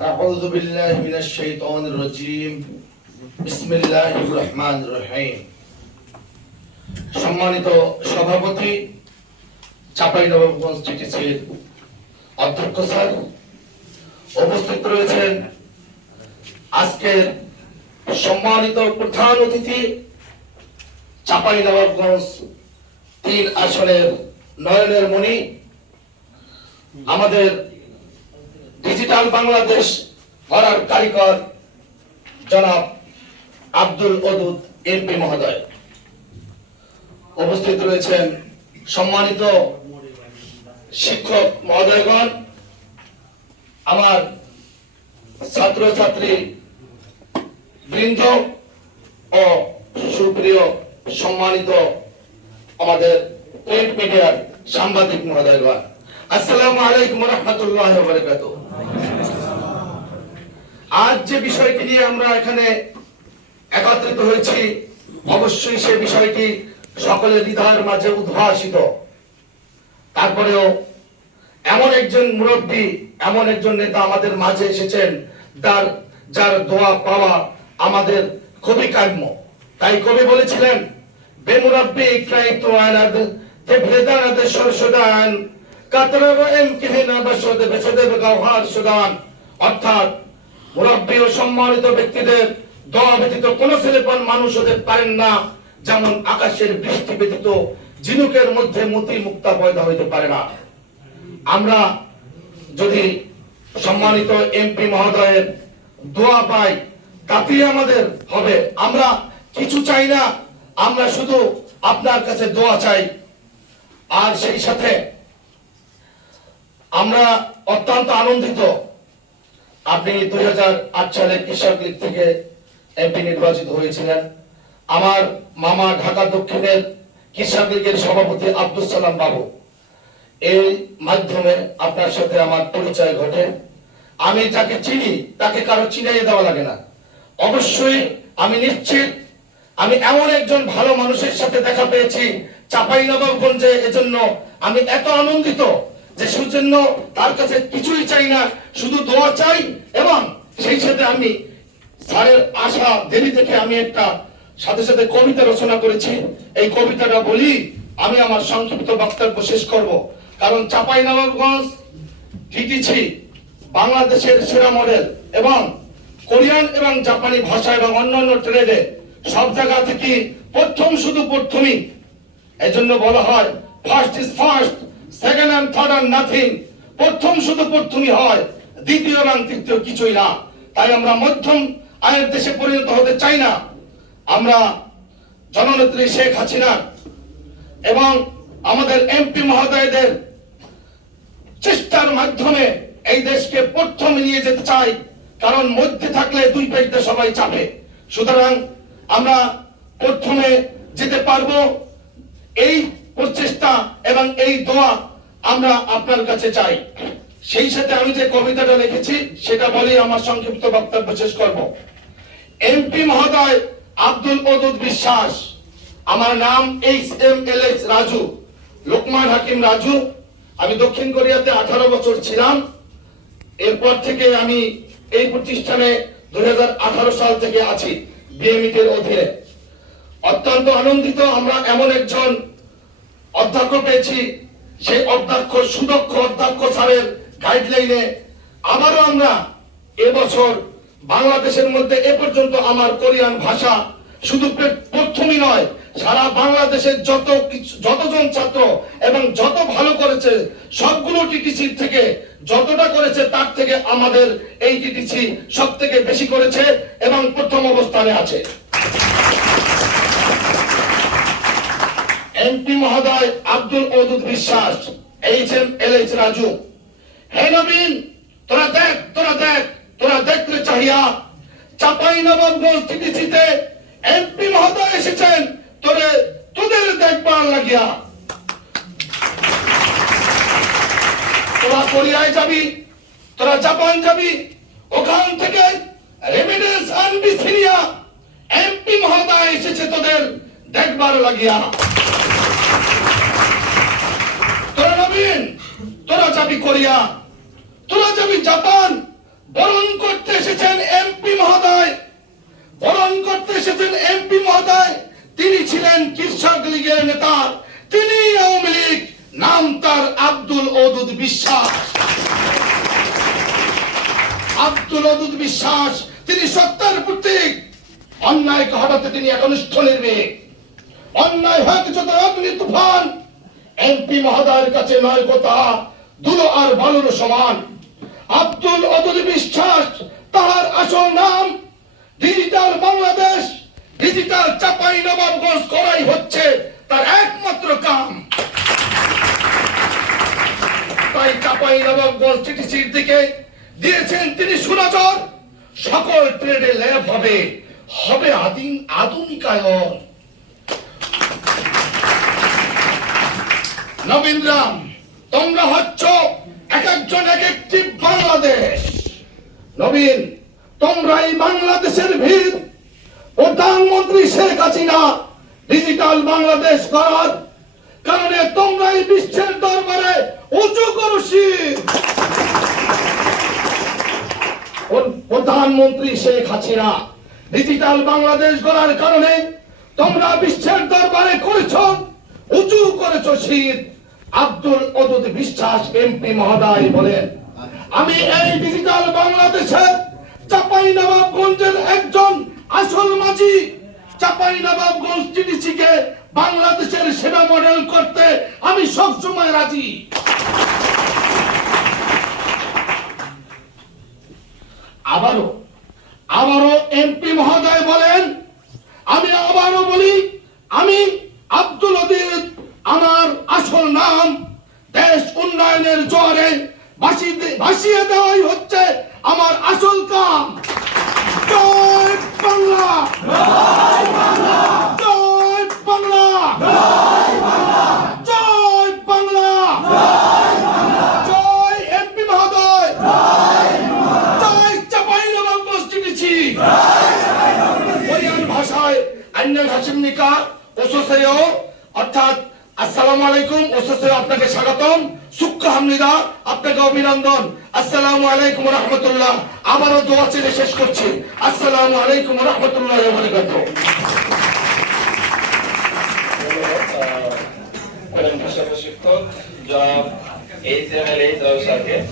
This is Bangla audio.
أعوذ بالله من الشيطان الرجيم بسم الله الرحمن الرحيم সম্মানিত সভাপতি চাপাই নবাবগঞ্জ টিটিসির অধ্যক্ষ স্যার উপস্থিত রয়েছেন আজকের সম্মানিত প্রধান অতিথি চাপাই নবাবগঞ্জ তিন আসনের নয়নের মণি আমাদের ডিজিটাল বাংলাদেশ গড়ার কারিগর জনাব আব্দুল ওদুদ এমপি মহোদয়। উপস্থিত রয়েছেন সম্মানিত শিক্ষক মহোদয়গণ, আমার ছাত্র ছাত্রী বৃন্দ ও সুপ্রিয় সম্মানিত আমাদের প্রিন্ট মিডিয়ার সাংবাদিক মহোদয়গণ। আসসালামু আলাইকুম বারকাত আজ যে বিষয়টি নিয়ে আমরা এখানে একত্রিত হয়েছি, অবশ্যই বিষয়টি সকলের হৃদয়ের মাঝে উদ্ভাসিত। তারপরেও এমন একজন মুরব্বী, এমন একজন নেতা আমাদের মাঝে এসেছেন, যার যার দোয়া পাওয়া আমাদের খুবই কাম্য। তাই কবি বলেছিলেন বেমুরাব্বি ইকরাইতু আলাদ তেভেদানাদ সরসদান কাতরাব এম অর্থাৎ মুরব্বী ও সম্মানিত ব্যক্তিদের দোয়া ব্যতীত কোন ছেলেপন মানুষ হতে পারেন না, যেমন আকাশের বৃষ্টি ব্যতীত ঝিনুকের মধ্যে মতি মুক্তা পয়দা হইতে পারে না। আমরা যদি সম্মানিত এমপি মহোদয়ের দোয়া পাই, তাতেই আমাদের হবে। আমরা কিছু চাই না, আমরা শুধু আপনার কাছে দোয়া চাই। আর সেই সাথে আমরা অত্যন্ত আনন্দিত। আপনি দুই হাজার আট সালে কৃষক লীগ থেকে এমপি নির্বাচিত হয়েছিলেন। আমার মামা ঢাকা দক্ষিণের কৃষক লীগের সভাপতি আব্দুল সালাম বাবু। এই মাধ্যমে আপনার সাথে আমার পরিচয় ঘটে। আমি যাকে চিনি, তাকে কারও চিনাইয়ে দেওয়া লাগে না। অবশ্যই আমি নিশ্চিত, আমি এমন একজন ভালো মানুষের সাথে দেখা পেয়েছি চাপাই নবাবগঞ্জে এজন্য আমি এত আনন্দিত যে সেজন্য তার কাছে কিছুই চাই না, শুধু দোয়া চাই এবং সেই সাথে আমি স্যারের আশা দেরি থেকে আমি একটা সাথে সাথে কবিতা রচনা করেছি। এই কবিতাটা বলি, আমি আমার সংক্ষিপ্ত বক্তব্য শেষ করব। কারণ চাপাই নবাবগঞ্জ টিটিছি বাংলাদেশের সেরা মডেল এবং কোরিয়ান এবং জাপানি ভাষা এবং অন্যান্য ট্রেডে সব জায়গা থেকে প্রথম শুধু প্রথমই। এজন্য বলা হয় first is first second and third and nothing প্রথম শুধু প্রথমই হয়, দ্বিতীয় এবং তৃতীয় কিছুই না। তাই আমরা মধ্যম আয়ের দেশে পরিণত হতে চাই না। আমরা জননেত্রী শেখ হাসিনা এবং আমাদের এমপি মহোদয়দের চেষ্টার মাধ্যমে এই দেশকে প্রথম নিয়ে যেতে চাই। কারণ মধ্যে থাকলে দুই পাইতে সবাই চাপে। সুতরাং আমরা প্রথমে যেতে পারব। এই প্রচেষ্টা এবং এই দোয়া আমরা আপনার কাছে চাই। সেই সাথে আমি যে কবিতাটা লিখেছি, সেটা বলেই আমার সংক্ষিপ্ত বক্তব্য শেষ করব। এমপি মহোদয় আব্দুল ওদুদ বিশ্বাস, আমার নাম H M L S Raju, Lokman Hakim Raju. আমি দক্ষিণ কোরিয়াতে আঠারো বছর ছিলাম। এরপর থেকে আমি এই প্রতিষ্ঠানে দুই হাজার আঠারো সাল থেকে আছি বিএমইট এর অধীনে। অত্যন্ত আনন্দিত, আমরা এমন একজন অধ্যক্ষ পেয়েছি সেই অধ্যক্ষ, সুদক্ষ অধ্যক্ষ স্যারের গাইডলাইনে আবারও আমরা এবছর বাংলাদেশের মধ্যে এ পর্যন্ত আমার কোরিয়ান ভাষা শুধু প্রথমই নয়, সারা বাংলাদেশের যত যতজন ছাত্র এবং যত ভালো করেছে সবগুলো টিটিসি থেকে, যতটা করেছে তার থেকে আমাদের এই টিটিসি সব থেকে বেশি করেছে এবং প্রথম অবস্থানে আছে। এমপি মহোদয় Abdul Odud Biswas H M L H Raju. হে নবীন, তোরা দেখ তোরা দেখ, তোরা দেখতে চাহিয়া চাপাই নবাবগঞ্জ টিটিসিতে এমপি মহোদয় এসেছেন, তোরে তোদের দেখবার লাগিয়া। তোরা কোরিয়ায় যাবি, তোরা জাপান যাবি, ওখান থেকে রেমিডেন্স আনবি সিরিয়া এমপি মহোদয় এসেছে তোদের দেখবার লাগিয়া। তোরা যাবি কোরিয়া তোরা যাবি জাপান বরণ করতে এসেছেন এমপি মহোদয়। বরণ করতে এসেছেন এমপি মহোদয়। তিনি ছিলেন কৃষক লীগের নেতা। তিনি আওয়ামী লীগ, নাম তার আব্দুল ওদুদ বিশ্বাস। আব্দুল ওদুদ বিশ্বাস, তিনি সত্তার প্রতীক। অন্যায়কে হঠাৎ তিনি একনিষ্ঠ নির্ভীক। অন্যায় হয়ে কিছু তো অগ্নি তুফান এমপি মহোদয়ের কাছে নয় কথা। ধুলো আর বালুর সমান। আব্দুল অদুল বিশ্বাস, তাহার আসল নাম ডিজিটাল বাংলাদেশ ডিজিটাল চাপাই নবাবগঞ্জ করাই হচ্ছে তার একমাত্র কাম। তাই চাপাই নবাবগঞ্জ টিটিসির দিকে দিয়েছেন তিনি সুনজর সকল ট্রেডে ল্যাব হবে হবে আদিম আধুনিকায়ন। নবীনরাম তোমরা হচ্ছ এক একজন এক একটি বাংলাদেশ। নবীন, তোমরা এই বাংলাদেশের ভিড় প্রধানমন্ত্রী শেখ হাসিনা ডিজিটাল বাংলাদেশ করার কারণে তোমরাই বিশ্বের দরবারে উঁচু করো শির। ওর- প্রধানমন্ত্রী শেখ হাসিনা ডিজিটাল বাংলাদেশ গড়ার কারণে তোমরা বিশ্বের দরবারে করেছ, উঁচু করেছ শীত। আব্দুল অদুদ বিশ্বাস এমপি মহোদয় বলেন, আমি এই ডিজিটাল বাংলাদেশের চাপাই নবাবগঞ্জের একজন আসল মাঝি। চাপাই নবাবগঞ্জ টিডিসিকে বাংলাদেশের সেবা মডেল করতে আমি সব সময় রাজি। আবারও আবারও এমপি মহোদয় বলেন, আমি আবারও বলি, আমি আব্দুল আদিদ আমার আসল নাম দেশ উন্নয়নের জোয়ারে ভাসিয়ে দেওয়াই হচ্ছে আমার আসল কাম। জয় বাংলা। জয় বাংলা। এমপি চাপাই ভাষায় অর্থাৎ আসসালামু আলাইকুম ওস্তাদ আপনাকে স্বাগতম। সুক্ষ হামনিদা, আপনাকে অভিনন্দন। আসসালামু আলাইকুম রহমতুল্লাহ। আবারও দোয়া চেয়ে শেষ করছি। আসসালামু আলাইকুম রহমতুল্লাহ বারাকাতুহু প্রধান ভাষা প্রশিক্ষক জনাব দর্শকে এম